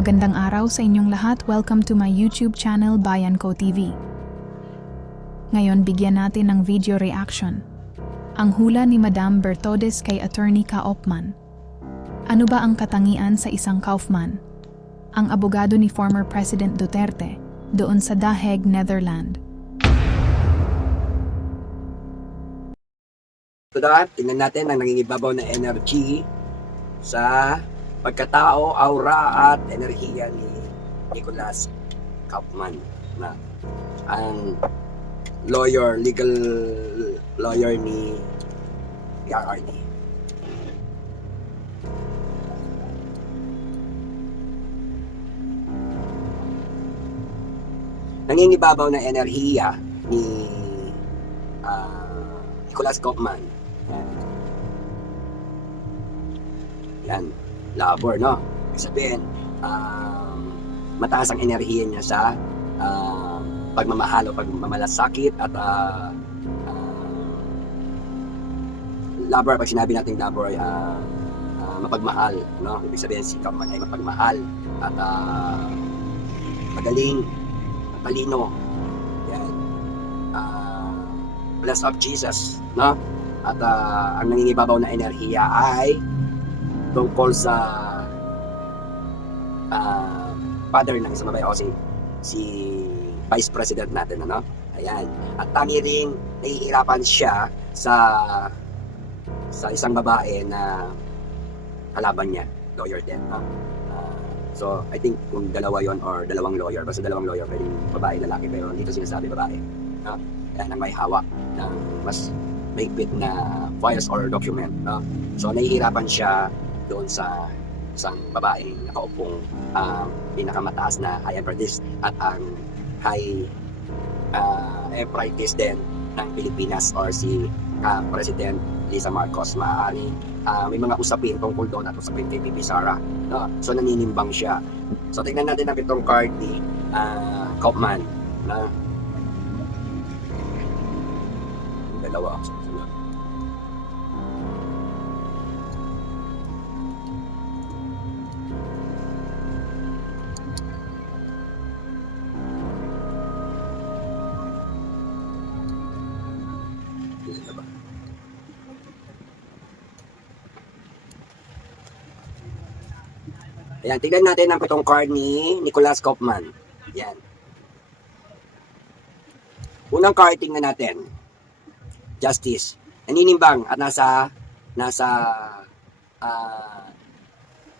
Magandang araw sa inyong lahat. Welcome to my YouTube channel, Bayan Ko TV. Ngayon, bigyan natin ng video reaction. Ang hula ni Madam Bertodes kay Attorney Kaufman. Ano ba ang katangian sa isang Kaufman? Ang abogado ni former President Duterte doon sa The Hague, Netherlands. Tingnan natin ang nangingibabaw na energy sa pagkatao, aura at enerhiya ni Nicolas Kaufman na ang legal lawyer ni PRRD. Nangingibabaw na enerhiya ni Nicolas Kaufman. Yan, labor, no? Ibig sabihin, mataas ang enerhiya niya sa pagmamahal o pagmamalasakit at labor. Pag sinabi natin labor, mapagmahal, no? Ibig sabihin, si Kaufman ay mapagmahal at magaling, talino. Yan. Bless of Jesus, no? At ang nangingibabaw na enerhiya ay tungkol sa father ng isang babae o si Vice President natin, ano? Ayan. At tangi ring nahihirapan siya sa isang babae na kalaban niya, lawyer din, no? So, I think kung dalawa yon or dalawang lawyer, basta dalawang lawyer, pwedeng babae, lalaki, pero dito sinasabi babae, no? Ayan, ang may hawak ng mas mahigpit na files or document, no? So, nahihirapan siya doon sa isang babaeng nakaupong pinakamataas na high emeritus at ang high emeritus din ng Pilipinas or si President Lisa Marcos. Maaari may mga usapin tungkol doon at usapin kay Bibi Sara, no? So naninimbang siya. So tingnan natin ang itong card ni Kaufman na dalawa. Ayan, tignan natin ang pitong card ni Nicolas Kaufman. Ayan. Unang card, tingnan natin. Justice. Naninimbang at nasa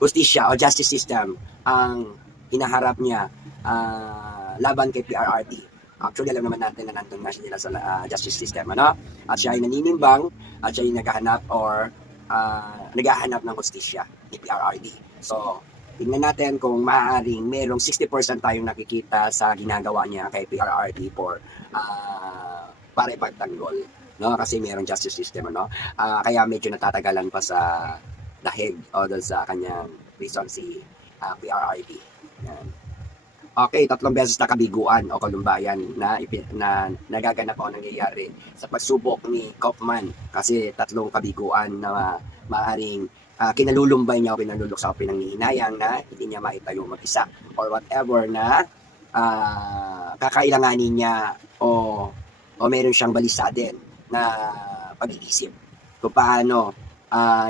justisya o justice system ang hinaharap niya laban kay PRRD. Actually, alam naman natin na nandun na sila sa justice system, ano? At siya ay naninimbang at siya ay naghahanap ng justisya ni PRRD. So, tingnan natin kung maaaring merong 60% tayong nakikita sa ginagawa niya kay PRRD para ipagtanggol, no? Kasi merong justice system, ano? Kaya medyo natatagalan pa sa dahig o doon sa kanyang reason si PRRD. Yan. Okay, 3 beses na kabiguan o kalumbayan na nagaganap o nangyayari sa pagsubok ni Kaufman kasi 3 kabiguan na maaaring kinalulumbay niya o pinaluluksa o pinanghihinayang na hindi niya maitayo mag-isa or whatever na kakailanganin niya o meron siyang balisa din na pag-iisip kung paano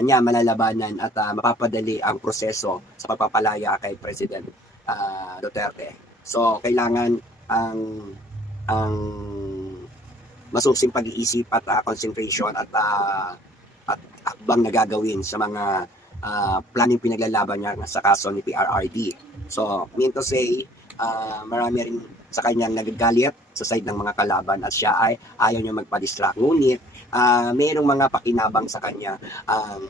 niya malalabanan at mapapadali ang proseso sa pagpapalaya kay President Duterte. So, kailangan ang masusing pag-iisip at concentration at akbang na gagawin sa mga planong pinaglalaban niya sa kaso ni PRRD. So, mean to say, marami rin sa kanyang nagagalit sa side ng mga kalaban at siya ay ayaw niya magpa-distract. Ngunit, mayroong mga pakinabang sa kanya ang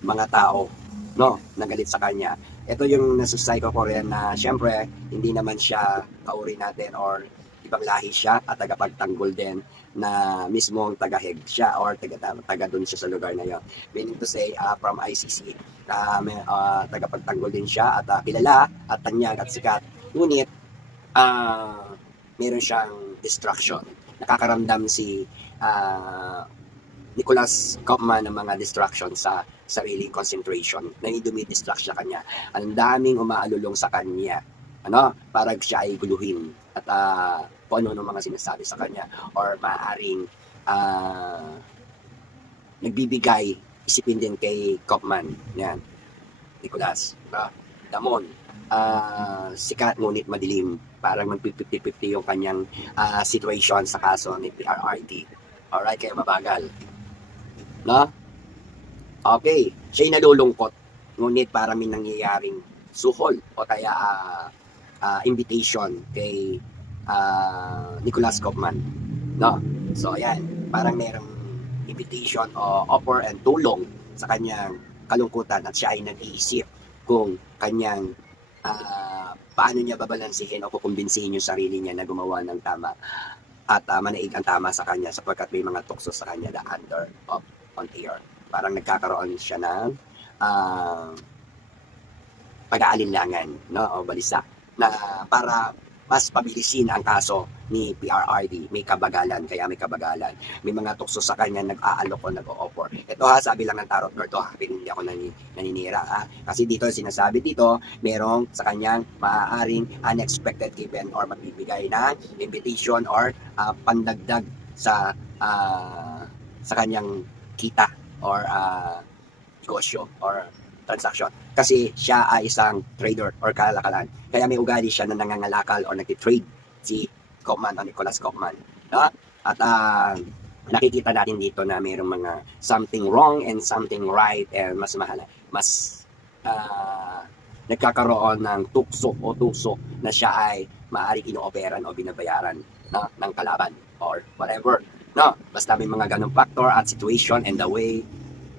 mga tao, no, nagalit sa kanya. Ito yung nasusay ko rin na syempre hindi naman siya kauri natin or ibang lahi siya at tagapagtanggol din na mismong taga-Hague siya or taga dun siya sa lugar na yon. Meaning to say, from ICC, tagapagtanggol din siya at kilala at tanyag at sikat. Ngunit, meron siyang distraction. Nakakaramdam si Nicholas Kaufman ng mga distraction sa sariling concentration na dumidistract sa kanya. Ang daming umaalulong sa kanya, para siya ay guluhin at kung ano ng mga sinasabi sa kanya or maaaring nagbibigay isipin din kay Kaufman. Yan, Nicholas. Damon, sikat ngunit madilim. Parang mag-50-50 yung kanyang situation sa kaso ni PRRD. Alright, kaya mabagal. No? Okay, siya'y nalulungkot. Ngunit parang may nangyayaring suhol o kaya invitation kay Nicholas Kaufman. No? So, ayan, parang merong invitation o offer and tulong sa kanyang kalungkutan at siya ay nag-iisip kung kanyang paano niya babalansihin o kukumbinsihin yung sarili niya na gumawa ng tama at manaig ang tama sa kanya sapagkat may mga tukso sa kanya na under on air. Parang nagkakaroon siya ng pag-aalinlangan, no, o balisa na para mas pabilisin ang kaso ni PRRD. May kabagalan, kaya may kabagalan. May mga tukso sa kanya nag-aalok o nag-o-offer. Ito sabi lang ng tarot card to, hindi ako naninira. Kasi dito, sinasabi dito, merong sa kanyang maaaring unexpected given or magbibigay na invitation or pandagdag sa kanyang kita or negosyo or transaction. Kasi siya ay isang trader or kalakalan. Kaya may ugali siya na nangangalakal or nagtitrade si Kaufman o Nicholas Kaufman. No? At nakikita natin dito na mayroong mga something wrong and something right and mas mahal. Mas nagkakaroon ng tukso o tuso na siya ay maaari inooperan o binabayaran ng kalaban or whatever. No, basta may mga ganong factor at situation and the way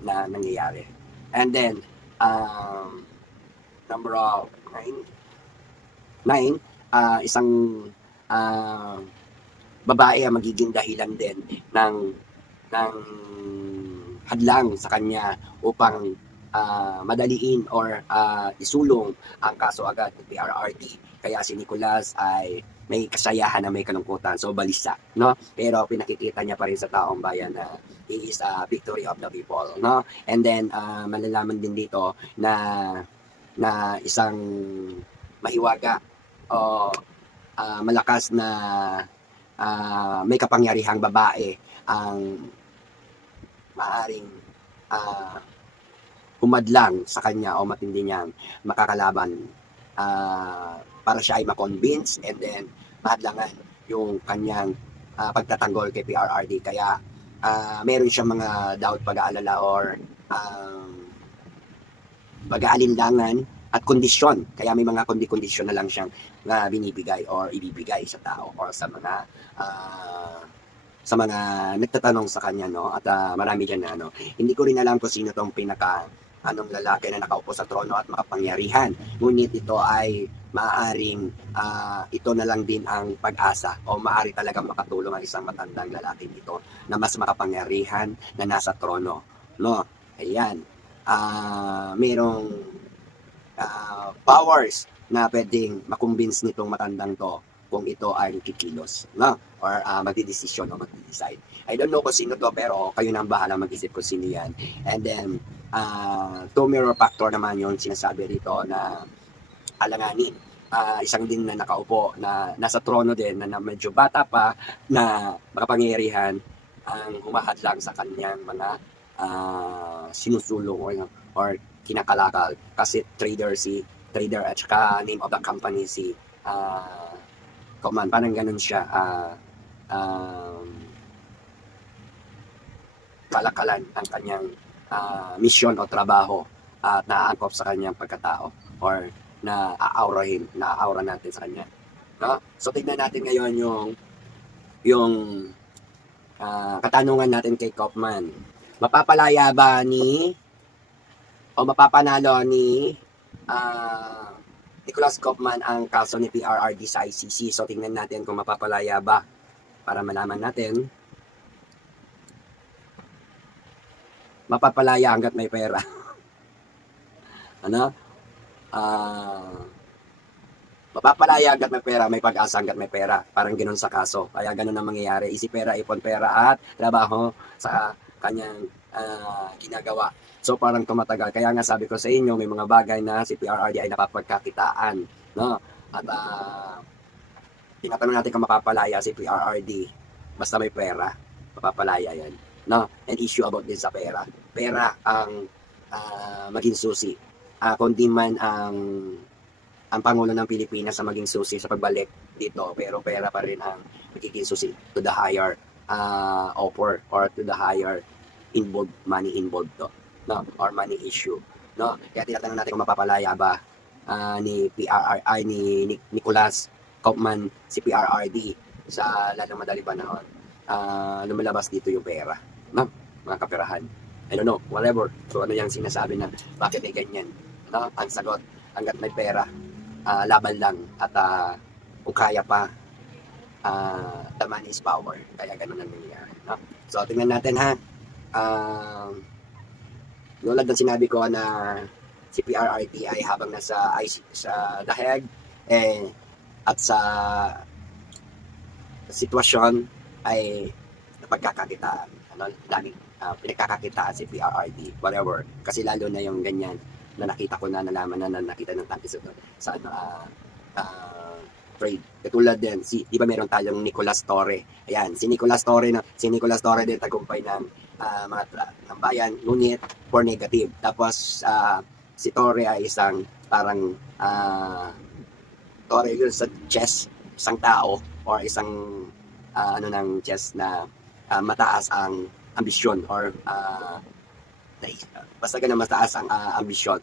na nangyayari. And then, number 9, isang babae ang magiging dahilan din ng hadlang sa kanya upang madaliin or isulong ang kaso agad ng PRRD. Kaya si Nicholas ay may kasayahan na may kalungkutan. So, balisa, no? Pero pinakikita niya pa rin sa taong bayan na he is a victory of the people, no? And then, malalaman din dito na isang mahiwaga o malakas na may kapangyarihang babae ang maaring humadlang sa kanya o matindi niyang makakalaban para siya ay ma-convince and then mahadlangan yung kanyang pagtatanggol kay PRRD. Kaya meron siyang mga doubt, pag-aalala or pag-aalinlangan at kondisyon. Kaya may mga kondisyon na lang siyang binibigay or ibibigay sa tao or sa mga nagtatanong sa kanya, no? At marami dyan na hindi ko rin alam kung sino tong anong lalaki na nakaupo sa trono at makapangyarihan. Ngunit ito ay maaaring ito na lang din ang pag-asa o maaari talaga makatulong ang isang matandang lalaki dito na mas makapangyarihan na nasa trono. No? Ayan. Merong powers na pwedeng makumbins nitong matandang to kung ito ay kikilos, no? Or magdidesisyon o magdidecide. I don't know kung sino to, pero kayo nang bahala mag-isip kung sino yan. And then, two mirror factor naman yung sinasabi rito na alanganin. Isang din na nakaupo na nasa trono din na medyo bata pa na makapangyarihan ang humahadlang sa kanyang mga sinusulong or kinakalakal. Kasi trader at saka name of the company si Kaufman. Parang ganun siya kalakalan ang kanyang misyon o trabaho at naaangkop sa kanyang pagkatao or na-aura natin sa kanya. No? So tignan natin ngayon yung katanungan natin kay Kaufman. Mapapalaya ba o mapapanalo ni Nicholas Kaufman ang kaso ni PRRD sa ICC? So tingnan natin kung mapapalaya ba para malaman natin. Mapapalaya hanggat may pera. Mapapalaya hanggat may pera, may pag-asa hanggat may pera. Parang ganoon sa kaso. Kaya ganoon ang mangyayari. Isi pera, ipon pera at trabaho sa kanyang ginagawa. So parang tumatagal. Kaya nga sabi ko sa inyo, may mga bagay na si PRRD ay napapagkakitaan, no? At tinatanong natin kung mapapalaya si PRRD. Basta may pera, mapapalaya yan. No? An issue about din sa pera. Pera ang maging susi. Kundi man ang Pangulo ng Pilipinas sa maging susi sa pagbalik dito, pero pera pa rin ang magiging susi to the higher offer or to the higher money involved to, no? Or money issue, no? Kaya tinatanong natin kung mapapalaya ba ni Nicolas Kaufman si PRRD sa lalong madali panahon. Lumalabas dito yung pera, no? Mga kaperahan. I don't know, whatever. So ano yung sinasabi na bakit ay ganyan, no? Ang sagot, hanggat may pera, laban lang at kung kaya pa, the money is power. Kaya ganun ang nangyayari, no? So tingnan natin ha. Tulad ng sinabi ko na si PRRD ay habang nasa sa daheg at sa sitwasyon ay napagkakakitaan, daming pinagkakakitaan si PRRD, whatever, kasi lalo na yung ganyan na nakita ko na nalaman na nakita ng tangkis sa trade. Katulad din di ba meron tayong Nicolas Torre. Ayan, si Nicolas Torre din tagumpay ng ng bayan, ngunit for negative. Tapos si Torre ay isang parang Torre yun sa chess, isang tao or isang ng chess na mataas ang ambisyon or basta ganun mataas ang ambisyon,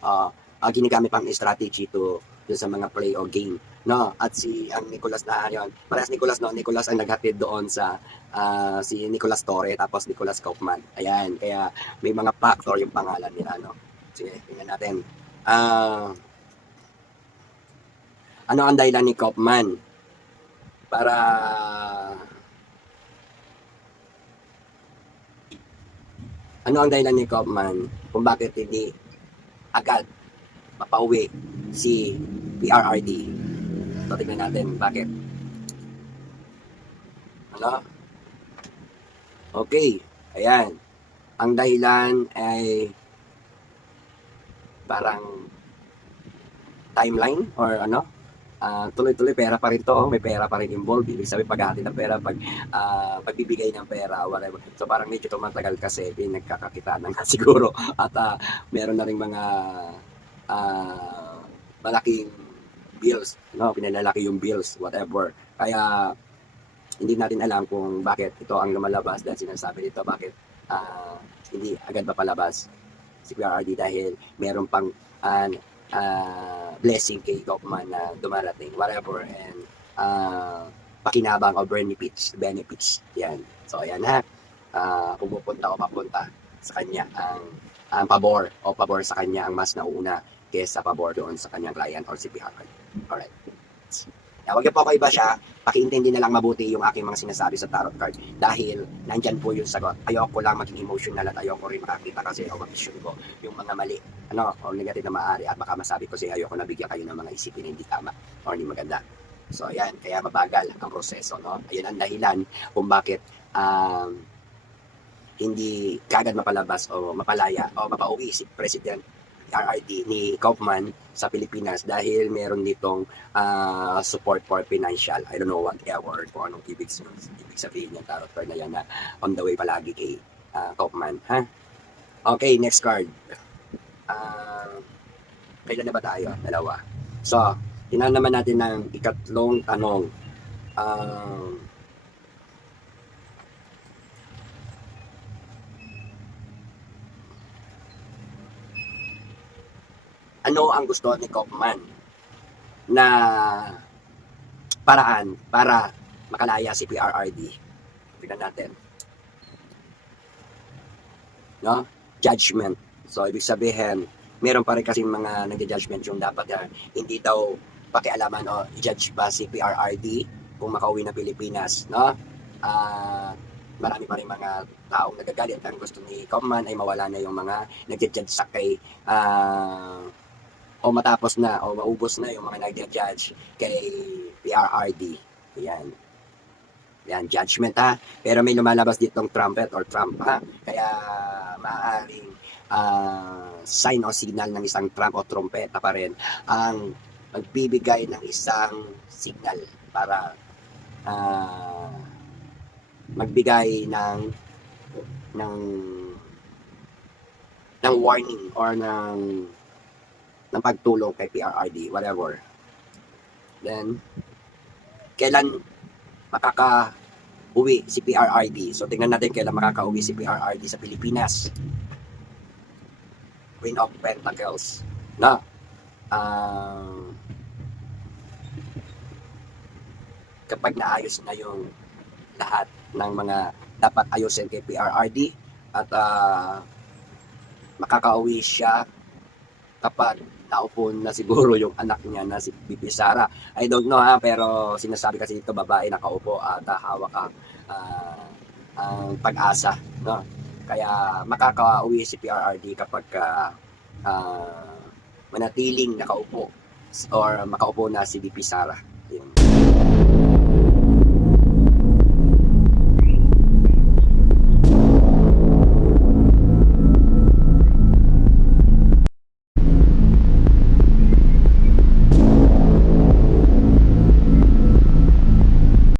ginagamit pang strategy to dun sa mga play o game, no? At ang Nicolas na yon, parehas Nicolas ang naghatid doon sa si Nicolas Torre tapos Nicolas Kaufman. Ayan, kaya may mga factor yung pangalan nila, no? Sige, tingnan natin. Ano ang dahilan ni Kaufman para kung bakit hindi agad mapauwi si PRRD? So, tignan natin bakit. Okay, ayan. Ang dahilan ay parang timeline or tuloy-tuloy pera pa rin to, may pera pa rin involved. Ibig sabihin paghati ng pera, pagbibigay ng pera, whatever. So parang medyo tumatagal kasi pinagkakakitaan na siguro at meron na rin mga malaking bills, no? Pinalalaki yung bills, whatever. Kaya hindi natin alam kung bakit ito ang lumalabas dahil sinasabi dito bakit hindi agad mapalabas si PRRD dahil meron pang blessing kay Kaufman na dumarating, whatever, and pakinabang o benefits. Yan. So ayan ha, pumupunta o papunta sa kanya ang pabor sa kanya ang mas nauuna kaysa pabor doon sa kanyang client or si PRRD. Alright. Huwag niyo po ako iba siya, pakiintindi na lang mabuti yung aking mga sinasabi sa tarot card dahil nandyan po yung sagot. Ayoko lang maging emotional at ayoko rin makakita kasi o mag-issue ko yung mga mali o negative na maaari at baka masabi ko siya ayoko na bigyan kayo ng mga isipin na hindi tama o hindi maganda. So ayan, kaya mabagal ang proseso, no? Ayun ang dahilan kung bakit hindi kagad mapalabas o mapalaya o mapauwi si President PRRD ni Kaufman sa Pilipinas dahil meron ditong support for financial, I don't know whatever, kung anong ibig sabihin ng tarot card na yan na on the way palagi kay Kaufman, ha? Okay, next card. Kailan na ba tayo? Dalawa. So, tinan naman natin ng ikatlong tanong. Ano ang gusto ni Kaufman na paraan para makalaya si PRRD? Tignan natin. No? Judgment. So, ibig sabihin, meron pa rin kasing mga nag-judgment yung dapat hindi daw pakialaman o i-judge ba si PRRD kung makauwi na Pilipinas, no? Marami pa rin mga taong nagagalit. Ang gusto ni Kaufman ay mawala na yung mga nag-judge sa kay o matapos na o maubos na yung mga nag-judge kay PRRD. Yan. Yan, judgment ha. Pero may lumalabas ditong trumpet or trump ha. Kaya maaaring sign o signal ng isang trump o trompeta pa rin ang magbibigay ng isang signal para magbigay ng warning or ng pagtulong kay PRRD, whatever. Then, kailan makaka-uwi si PRRD? So, tingnan natin kailan makaka-uwi si PRRD sa Pilipinas. Queen of Pentacles. Na, kapag naayos na yung lahat ng mga dapat ayusin kay PRRD at makaka-uwi siya kapag naupo na siguro yung anak niya na si Bibi Sara. I don't know ha, pero sinasabi kasi dito babae nakaupo at hawak ang pag-asa, no? Kaya makaka-uwi si PRRD kapag manatiling nakaupo or makaupo na si Bibi Sara.